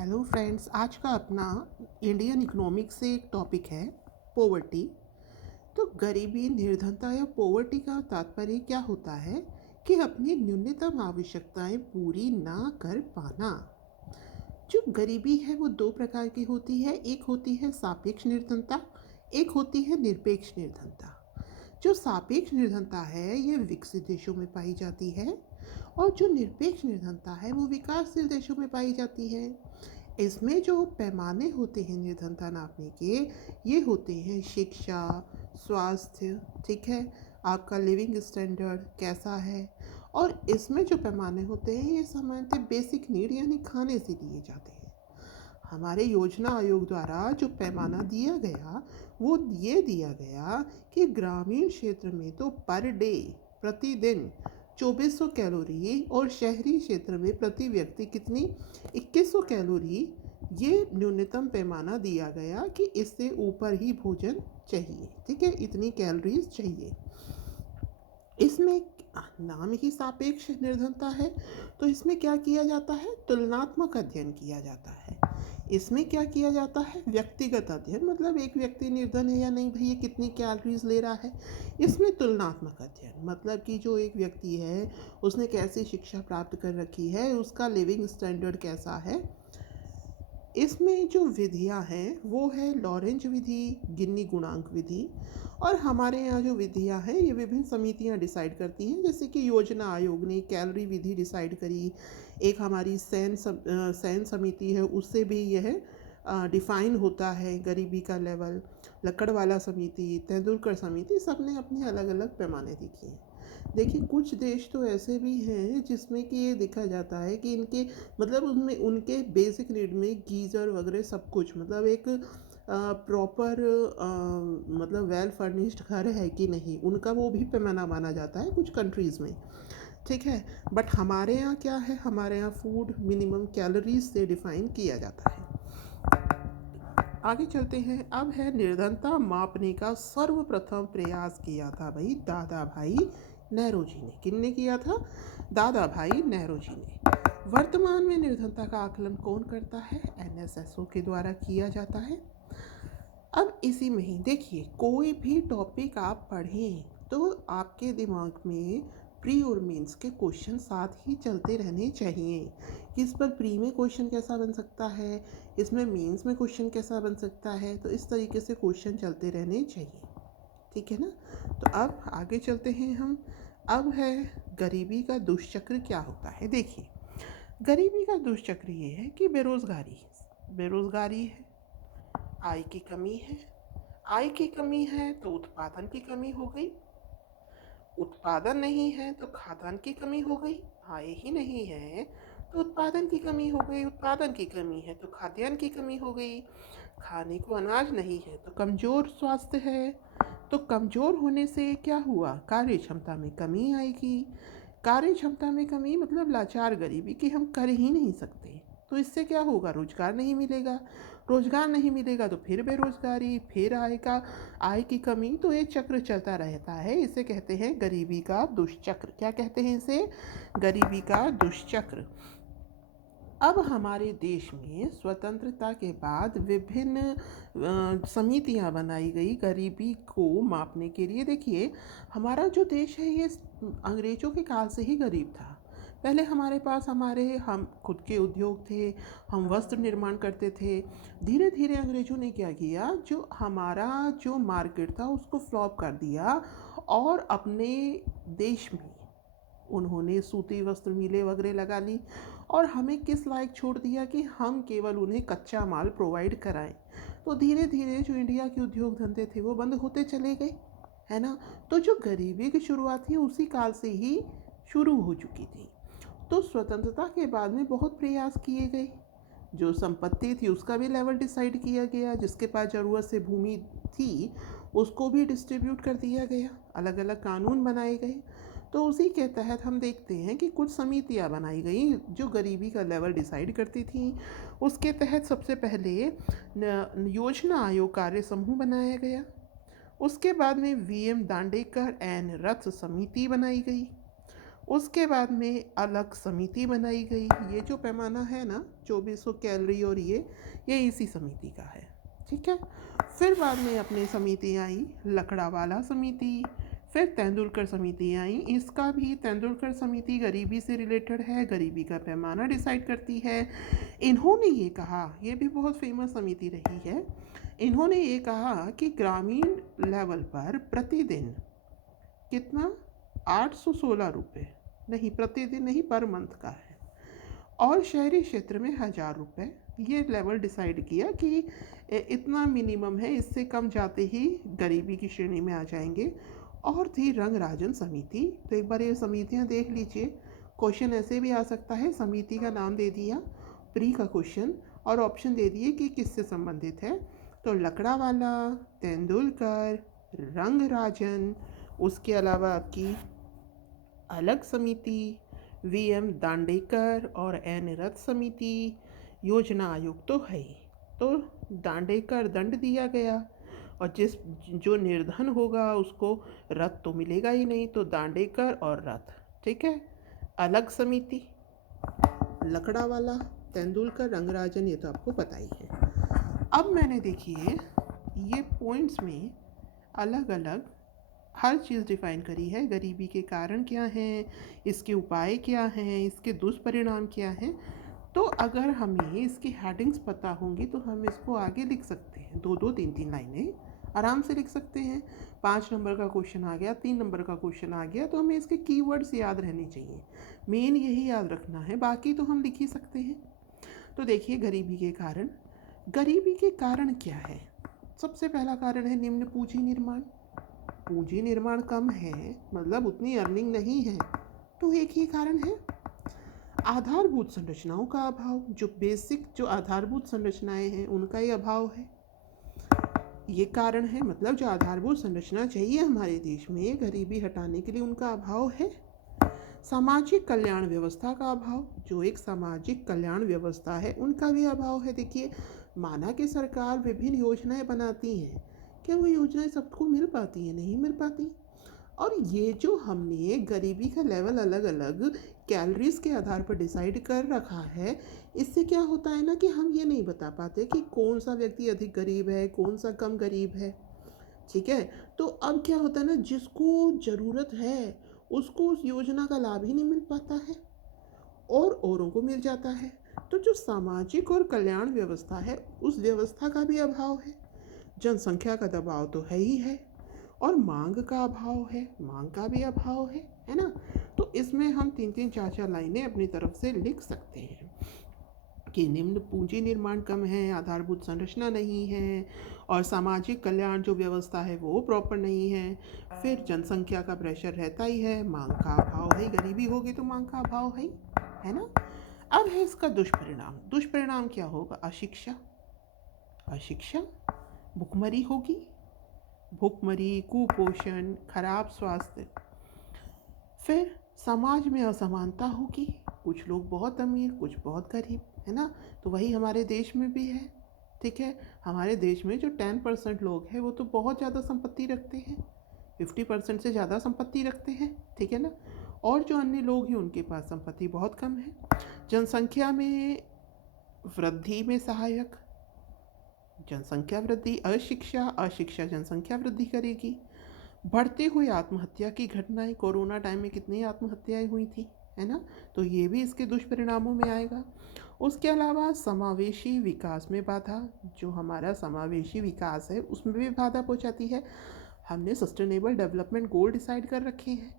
Hello friends, आज का अपना इंडियन इकोनॉमिक्स से एक टॉपिक है पोवर्टी। तो गरीबी, निर्धनता या पोवर्टी का तात्पर्य क्या होता है कि अपनी न्यूनतम आवश्यकताएं पूरी ना कर पाना। जो गरीबी है वो दो प्रकार की होती है, एक होती है सापेक्ष निर्धनता, एक होती है निरपेक्ष निर्धनता। जो सापेक्ष निर्धनता है ये विकसित देशों में पाई जाती है और जो निरपेक्ष निर्धनता है वो विकासशील देशों में पाई जाती है। इसमें जो पैमाने होते हैं निर्धनता नापने के, ये होते हैं शिक्षा, स्वास्थ्य, ठीक है, आपका लिविंग स्टैंडर्ड कैसा है। और इसमें जो पैमाने होते हैं ये सामान्यतः बेसिक नीड यानी खाने से दिए जाते हैं। हमारे योजना आयोग द्वारा जो पैमाना दिया गया वो ये दिया गया कि ग्रामीण क्षेत्र में तो पर डे, प्रतिदिन 2400 कैलोरी और शहरी क्षेत्र में प्रति व्यक्ति कितनी, 2100 कैलोरी। ये न्यूनतम पैमाना दिया गया कि इससे ऊपर ही भोजन चाहिए, ठीक है, इतनी कैलोरीज चाहिए। इसमें नाम ही सापेक्ष निर्धनता है, तो इसमें क्या किया जाता है, तुलनात्मक अध्ययन किया जाता है। इसमें क्या किया जाता है, व्यक्तिगत अध्ययन, मतलब एक व्यक्ति निर्धन है या नहीं, भाई ये कितनी कैलोरीज ले रहा है। इसमें तुलनात्मक अध्ययन मतलब कि जो एक व्यक्ति है उसने कैसी शिक्षा प्राप्त कर रखी है, उसका लिविंग स्टैंडर्ड कैसा है। इसमें जो विधियां हैं वो है लॉरेंज विधि, गिन्नी गुणांक विधि। और हमारे यहाँ जो विधियां हैं ये विभिन्न समितियां डिसाइड करती हैं, जैसे कि योजना आयोग ने कैलोरी विधि डिसाइड करी। एक हमारी सैन समिति है, उससे भी यह डिफाइन होता है गरीबी का लेवल। लकड़वाला समिति, तेंदुलकर समिति, सब ने अपने अलग अलग पैमाने दिखे हैं। देखिए कुछ देश तो ऐसे भी हैं जिसमें कि ये देखा जाता है कि इनके मतलब उनमें उनके बेसिक नीड में गीज़र वगैरह सब कुछ, मतलब एक प्रॉपर मतलब वेल फर्निश्ड घर है कि नहीं, उनका वो भी पैमाना माना जाता है कुछ कंट्रीज़ में, ठीक है। बट हमारे यहाँ क्या है, हमारे यहाँ फूड मिनिमम कैलोरीज से डिफाइन किया जाता है। आगे चलते हैं। अब है निर्धनता मापने का सर्वप्रथम प्रयास किया था भाई दादा भाई नेहरू ने। किसने किया था, दादा भाई नेहरू ने। वर्तमान में निर्धनता का आकलन कौन करता है, एनएसएसओ के द्वारा किया जाता है। अब इसी में ही देखिए, कोई भी टॉपिक आप पढ़ें तो आपके दिमाग में प्री और मेंस के क्वेश्चन साथ ही चलते रहने चाहिए कि इस पर प्री में क्वेश्चन कैसा बन सकता है, इसमें मेंस में क्वेश्चन कैसा बन सकता है। तो इस तरीके से क्वेश्चन चलते रहने चाहिए, ठीक है ना। तो अब आगे चलते हैं हम। अब है गरीबी का दुष्चक्र क्या होता है। देखिए गरीबी का दुष्चक्र ये है कि बेरोजगारी है, आय की कमी है, आय की कमी है तो उत्पादन की कमी हो गई, उत्पादन नहीं है तो खाद्यान्न की कमी हो गई, आय ही नहीं है तो उत्पादन की कमी हो गई, उत्पादन की कमी है तो खाद्यान्न की कमी हो गई, खाने को अनाज नहीं है तो कमज़ोर स्वास्थ्य है, तो कमज़ोर होने से क्या हुआ, कार्य क्षमता में कमी आएगी। कार्य क्षमता में कमी मतलब लाचार गरीबी कि हम कर ही नहीं सकते, तो इससे क्या होगा, रोजगार नहीं मिलेगा। रोजगार नहीं मिलेगा तो फिर बेरोजगारी, फिर आय की कमी, तो ये चक्र चलता रहता है। इसे कहते हैं गरीबी का दुष्चक्र। क्या कहते हैं इसे, गरीबी का दुष्चक्र। अब हमारे देश में स्वतंत्रता के बाद विभिन्न समितियां बनाई गई गरीबी को मापने के लिए। देखिए हमारा जो देश है ये अंग्रेज़ों के काल से ही गरीब था। पहले हमारे पास हम खुद के उद्योग थे, हम वस्त्र निर्माण करते थे। धीरे धीरे अंग्रेज़ों ने क्या किया, जो हमारा जो मार्केट था उसको फ्लॉप कर दिया और अपने देश में उन्होंने सूती वस्त्र मिलें वगैरह लगा ली और हमें किस लायक छोड़ दिया कि हम केवल उन्हें कच्चा माल प्रोवाइड कराएं। तो धीरे धीरे जो इंडिया के उद्योग धंधे थे वो बंद होते चले गए, है ना। तो जो गरीबी की शुरुआत थी उसी काल से ही शुरू हो चुकी थी। तो स्वतंत्रता के बाद में बहुत प्रयास किए गए, जो संपत्ति थी उसका भी लेवल डिसाइड किया गया, जिसके पास ज़रूरत से भूमि थी उसको भी डिस्ट्रीब्यूट कर दिया गया, अलग अलग कानून बनाए गए। तो उसी के तहत हम देखते हैं कि कुछ समितियां बनाई गई जो गरीबी का लेवल डिसाइड करती थी। उसके तहत सबसे पहले योजना आयोग कार्य समूह बनाया गया। उसके बाद में वीएम दांडेकर एंड रथ समिति बनाई गई। उसके बाद में अलग समिति बनाई गई। ये जो पैमाना है ना 2400 कैलोरी, और ये इसी समिति का है, ठीक है। फिर बाद में अपनी समिति आई लकड़ावाला समिति, फिर तेंदुलकर समिति आई। इसका भी तेंदुलकर समिति गरीबी से रिलेटेड है, गरीबी का पैमाना डिसाइड करती है। इन्होंने ये कहा, ये भी बहुत फेमस समिति रही है, इन्होंने ये कहा कि ग्रामीण लेवल पर प्रतिदिन कितना 816 रुपये, नहीं प्रतिदिन नहीं, पर मंथ का है, और शहरी क्षेत्र में 1000 रुपये। ये लेवल डिसाइड किया कि इतना मिनिमम है, इससे कम जाते ही गरीबी की श्रेणी में आ जाएंगे। और थी रंगराजन समिति। तो एक बार ये समितियाँ देख लीजिए, क्वेश्चन ऐसे भी आ सकता है, समिति का नाम दे दिया, प्री का क्वेश्चन, और ऑप्शन दे दिए कि किससे संबंधित है। तो लकड़ावाला, तेंदुलकर, रंगराजन, उसके अलावा आपकी अलग समिति, वीएम दांडेकर और एन रथ समिति, योजना आयोग तो है ही। तो दांडेकर दंड दिया गया, और जो निर्धन होगा उसको रथ तो मिलेगा ही नहीं, तो दांडेकर और रथ, ठीक है। अलग समिति, लकड़ावाला, तेंदुलकर, रंगराजन, ये तो आपको पता ही है। अब मैंने देखिए ये पॉइंट्स में अलग अलग हर चीज़ डिफाइन करी है। गरीबी के कारण क्या हैं, इसके उपाय क्या हैं, इसके दुष्परिणाम क्या हैं। तो अगर हमें इसकी हेडिंग्स पता होंगी तो हम इसको आगे लिख सकते हैं, 2-2, 3-3 लाइनें आराम से लिख सकते हैं। 5 नंबर का क्वेश्चन आ गया, 3 नंबर का क्वेश्चन आ गया, तो हमें इसके कीवर्ड्स याद रहने चाहिए, मेन यही याद रखना है, बाकी तो हम लिख ही सकते हैं। तो देखिए गरीबी के कारण, गरीबी के कारण क्या है। सबसे पहला कारण है निम्न पूंजी निर्माण। पूंजी निर्माण कम है, मतलब उतनी अर्निंग नहीं है, तो एक ही कारण है। आधारभूत संरचनाओं का अभाव, जो आधारभूत संरचनाएं हैं उनका ही अभाव है, ये कारण है। मतलब जो आधारभूत संरचना चाहिए हमारे देश में गरीबी हटाने के लिए, उनका अभाव है। सामाजिक कल्याण व्यवस्था का अभाव, जो एक सामाजिक कल्याण व्यवस्था है उनका भी अभाव है। देखिए, माना कि सरकार विभिन्न योजनाएं बनाती हैं, क्या वो योजनाएं सबको मिल पाती हैं? नहीं मिल पाती। और ये जो हमने गरीबी का लेवल अलग अलग कैलोरीज के आधार पर डिसाइड कर रखा है, इससे क्या होता है ना कि हम ये नहीं बता पाते कि कौन सा व्यक्ति अधिक गरीब है, कौन सा कम गरीब है, ठीक है। तो अब क्या होता है ना, जिसको ज़रूरत है उसको उस योजना का लाभ ही नहीं मिल पाता है, और औरों को मिल जाता है। तो जो सामाजिक और कल्याण व्यवस्था है, उस व्यवस्था का भी अभाव है। जनसंख्या का दबाव तो है ही है, और मांग का अभाव है, मांग का भी अभाव है ना। तो इसमें हम 3-3, 4-4 लाइनें अपनी तरफ से लिख सकते हैं कि निम्न पूंजी निर्माण कम है, आधारभूत संरचना नहीं है, और सामाजिक कल्याण जो व्यवस्था है वो प्रॉपर नहीं है। फिर जनसंख्या का प्रेशर रहता ही है, मांग का अभाव है, गरीबी होगी तो मांग का अभाव है ना। अब है इसका दुष्परिणाम। दुष्परिणाम क्या होगा? अशिक्षा, अशिक्षा, भुखमरी होगी, भुखमरी, कुपोषण, खराब स्वास्थ्य। फिर समाज में असमानता होगी, कुछ लोग बहुत अमीर, कुछ बहुत गरीब, है ना। तो वही हमारे देश में भी है, ठीक है। हमारे देश में जो 10% लोग हैं वो तो बहुत ज़्यादा संपत्ति रखते हैं, 50% से ज़्यादा संपत्ति रखते हैं, ठीक है ना। और जो अन्य लोग हैं उनके पास संपत्ति बहुत कम है। जनसंख्या में वृद्धि में सहायक, जनसंख्या वृद्धि, अशिक्षा, अशिक्षा जनसंख्या वृद्धि करेगी। बढ़ते हुए आत्महत्या की घटनाएं, कोरोना टाइम में कितनी आत्महत्याएं हुई थी, है ना। तो ये भी इसके दुष्परिणामों में आएगा। उसके अलावा समावेशी विकास में बाधा, जो हमारा समावेशी विकास है उसमें भी बाधा पहुंचाती है। हमने सस्टेनेबल डेवलपमेंट गोल डिसाइड कर रखे हैं,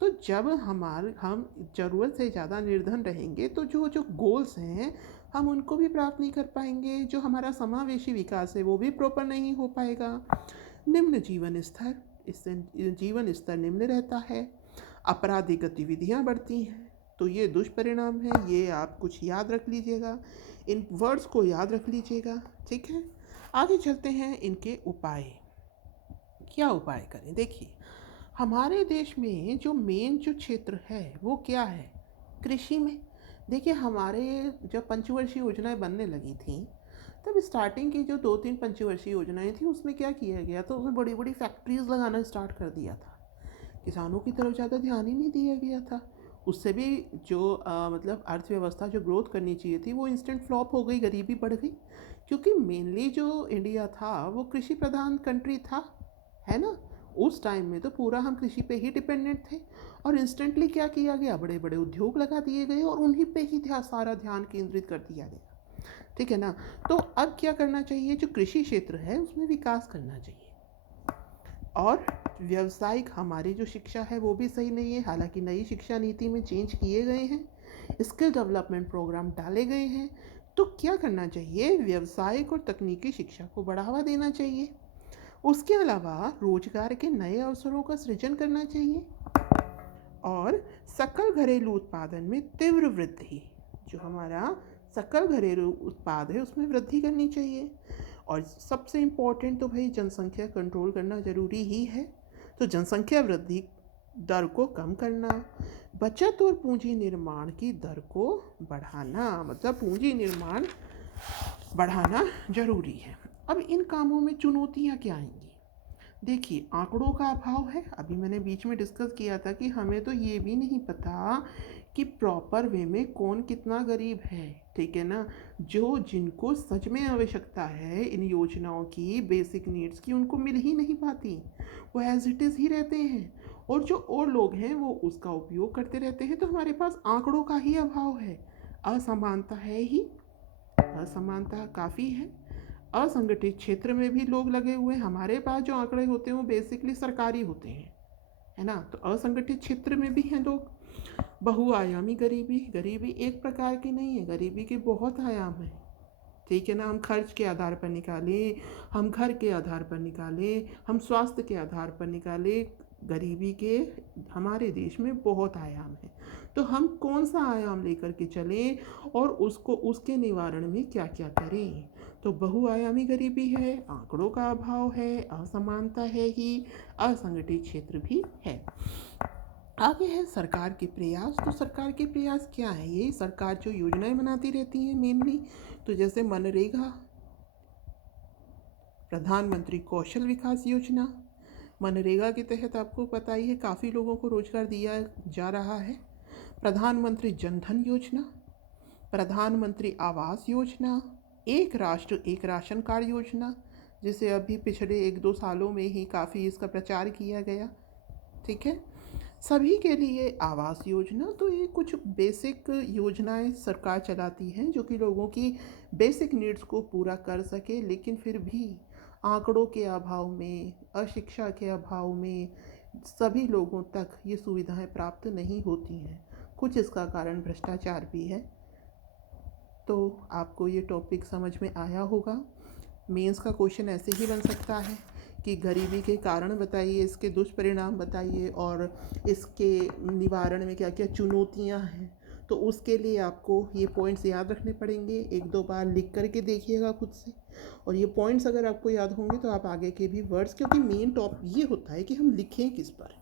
तो जब हम ज़रूरत से ज़्यादा निर्धन रहेंगे तो जो जो गोल्स हैं हम उनको भी प्राप्त नहीं कर पाएंगे। जो हमारा समावेशी विकास है वो भी प्रॉपर नहीं हो पाएगा। निम्न जीवन स्तर, इससे जीवन स्तर निम्न रहता है। आपराधिक गतिविधियाँ बढ़ती हैं, तो ये दुष्परिणाम है। ये आप कुछ याद रख लीजिएगा, इन वर्ड्स को याद रख लीजिएगा, ठीक है। आगे चलते हैं इनके उपाय। क्या उपाय करें? देखिए, हमारे देश में जो मेन जो क्षेत्र है वो क्या है? कृषि में। देखिए, हमारे जब पंचवर्षीय योजनाएं बनने लगी थी तब स्टार्टिंग की जो 2-3 पंचवर्षीय योजनाएं थी उसमें क्या किया गया था, उसमें बड़ी बड़ी फैक्ट्रीज़ लगाना स्टार्ट कर दिया था किसानों की तरफ ज़्यादा ध्यान ही नहीं दिया गया था। उससे भी जो मतलब अर्थव्यवस्था जो ग्रोथ करनी चाहिए थी वो इंस्टेंट फ्लॉप हो गई, गरीबी बढ़ गई। क्योंकि मेनली जो इंडिया था वो कृषि प्रधान कंट्री था, है ना। उस टाइम में तो पूरा हम कृषि पे ही डिपेंडेंट थे। और इंस्टेंटली क्या किया गया, बड़े बड़े उद्योग लगा दिए गए और उन्हीं पे ही सारा ध्यान केंद्रित कर दिया गया। ठीक है ना। तो अब क्या करना चाहिए, जो कृषि क्षेत्र है उसमें विकास करना चाहिए। और व्यावसायिक हमारी जो शिक्षा है वो भी सही नहीं है, हालांकि नई शिक्षा नीति में चेंज किए गए हैं, स्किल डेवलपमेंट प्रोग्राम डाले गए हैं। तो क्या करना चाहिए, व्यावसायिक और तकनीकी शिक्षा को बढ़ावा देना चाहिए। उसके अलावा रोजगार के नए अवसरों का सृजन करना चाहिए। और सकल घरेलू उत्पादन में तीव्र वृद्धि, जो हमारा सकल घरेलू उत्पाद है उसमें वृद्धि करनी चाहिए। और सबसे इम्पोर्टेंट तो भाई जनसंख्या कंट्रोल करना ज़रूरी ही है। तो जनसंख्या वृद्धि दर को कम करना, बचत और पूंजी निर्माण की दर को बढ़ाना, मतलब पूंजी निर्माण बढ़ाना ज़रूरी है। अब इन कामों में चुनौतियाँ क्या आएंगी। देखिए, आंकड़ों का अभाव है। अभी मैंने बीच में डिस्कस किया था कि हमें तो ये भी नहीं पता कि प्रॉपर वे में कौन कितना गरीब है। ठीक है ना। जो जिनको सच में आवश्यकता है इन योजनाओं की, बेसिक नीड्स की, उनको मिल ही नहीं पाती, वो एज इट इज़ ही रहते हैं। और जो और लोग हैं वो उसका उपयोग करते रहते हैं। तो हमारे पास आंकड़ों का ही अभाव है, असमानता है ही, असमानता काफ़ी है। असंगठित क्षेत्र में भी लोग लगे हुए हैं। हमारे पास जो आंकड़े होते हैं वो बेसिकली सरकारी होते हैं, है ना। तो असंगठित क्षेत्र में भी हैं लोग। बहुआयामी गरीबी, गरीबी एक प्रकार की नहीं है, गरीबी के बहुत आयाम हैं। ठीक है ना। हम खर्च के आधार पर निकालें, हम घर के आधार पर निकालें, हम स्वास्थ्य के आधार पर निकालें, गरीबी के हमारे देश में बहुत आयाम हैं। तो हम कौन सा आयाम लेकर के चलें और उसको, उसके निवारण में क्या क्या करें। तो बहुआयामी गरीबी है, आंकड़ों का अभाव है, असमानता है ही, असंगठित क्षेत्र भी है। आगे है सरकार के प्रयास। तो सरकार के प्रयास क्या है, ये सरकार जो योजनाएं बनाती रहती हैं मेनली, तो जैसे मनरेगा, प्रधानमंत्री कौशल विकास योजना। मनरेगा के तहत आपको पता ही है काफ़ी लोगों को रोजगार दिया जा रहा है। प्रधानमंत्री जनधन योजना, प्रधानमंत्री आवास योजना, एक राष्ट्र एक राशन कार्ड योजना, जिसे अभी पिछले 1-2 सालों में ही काफ़ी इसका प्रचार किया गया। ठीक है। सभी के लिए आवास योजना। तो ये कुछ बेसिक योजनाएं सरकार चलाती हैं जो कि लोगों की बेसिक नीड्स को पूरा कर सके, लेकिन फिर भी आंकड़ों के अभाव में, अशिक्षा के अभाव में सभी लोगों तक ये सुविधाएं प्राप्त नहीं होती हैं। कुछ इसका कारण भ्रष्टाचार भी है। तो आपको ये टॉपिक समझ में आया होगा। मेंस का क्वेश्चन ऐसे ही बन सकता है कि गरीबी के कारण बताइए, इसके दुष्परिणाम बताइए और इसके निवारण में क्या क्या चुनौतियां हैं। तो उसके लिए आपको ये पॉइंट्स याद रखने पड़ेंगे, 1-2 बार लिख करके देखिएगा खुद से। और ये पॉइंट्स अगर आपको याद होंगे तो आप आगे के भी वर्ड्स, क्योंकि मेन टॉप ये होता है कि हम लिखें किस पर।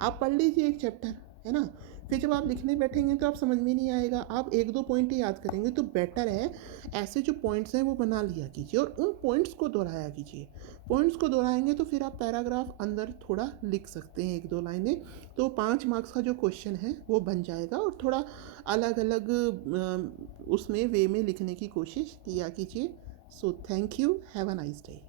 आप पढ़ लीजिए एक चैप्टर, है ना। फिर जब आप लिखने बैठेंगे तो आप समझ में नहीं आएगा, आप 1-2 पॉइंट ही याद करेंगे। तो बेटर है ऐसे जो पॉइंट्स हैं वो बना लिया कीजिए और उन पॉइंट्स को दोहराया कीजिए। पॉइंट्स को दोहराएंगे तो फिर आप पैराग्राफ अंदर थोड़ा लिख सकते हैं, 1-2 लाइनें। तो 5 मार्क्स का जो क्वेश्चन है वो बन जाएगा। और थोड़ा अलग अलग उसमें वे में लिखने की कोशिश किया कीजिए। So thank you, have a nice day.